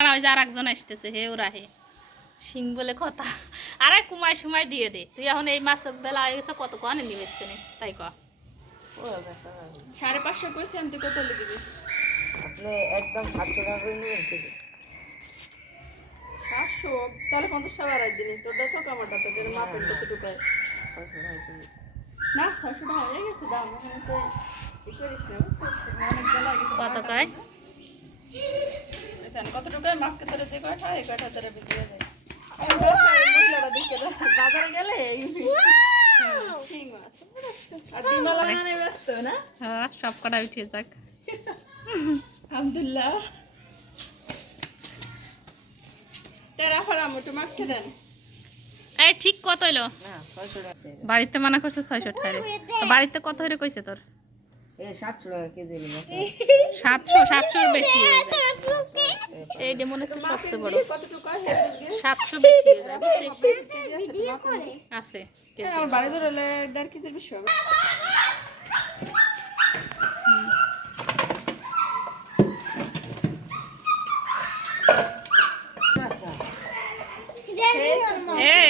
আর ওই যে আর একজন আসতেছে হে ওরা হে। সিং বলে কথা। আরে কুমাই সুমাই দিয়ে দে। তুই এখন এই মাছ বেলা হয়ে গেছে কত কনে নিবেস কেনে তাই ক সাড়ে পাঁচশো কইছেন তুই কত হলে দিবি? আপনি একদম সাতশো টাকা করে নেবেন কেজি সাতশো তাহলে পঞ্চাশ টাকা বাড়াই দিনি তোরটা তো কামারটা তোদের মাপের কত টুকায় না ছয়শো টাকা হয়ে গেছে দাম। ওখানে তো ই করিস না বুঝছিস? অনেক বেলা কত কয়? বুঝছেন, কত টাকায় মাপকে যে কয়টা এই কয়টা তোরে বিক্রি যায়। এই মহিলারা দেখে দেখ, বাজারে গেলে মাছ আর ডিমালা মানে ব্যস্ত হ্যাঁ সব কটা উঠিয়ে যাক। তেরা দেন। এই ঠিক কত হইল? বাড়িতে মানা করছে ছয়শো টাকা বাড়িতে কত হইলে কইছে তোর? এ সাতশো টাকা কেজি সাতশো সাতশোর বেশি এই মনে হচ্ছে সবচেয়ে বড়। কত টাকা হয়ে? গেছে সাতশো বেশি হয়ে যায় বুঝছিস আছে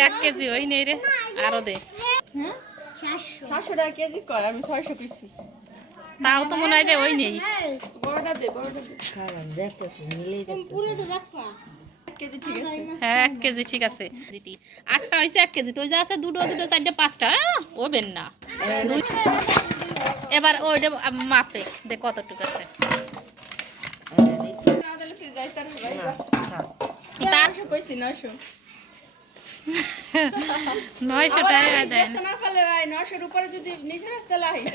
এক কেজি ওই নেই রে। আরও দে। সাতশো। টাকা কেজি কর আমি ছয়শো পিসি তাও তো মনে হয় যে ওই নেই। বড়টা দে বড়টা দে। খাবেন দেখতেছি মিলেই দেখতেছি। এক কেজি ঠিক আছে? হ্যাঁ এক কেজি ঠিক আছে। আটটা হয়েছে এক কেজি। তো ওই যে আছে দুটো দুটো চারটে পাঁচটা ওবেন না। এবার ওইটা মাপে দে কতটুকু আছে। নয়শো টাকা ভাই নয়শোর উপরে যদি নিচে আসতে লাইস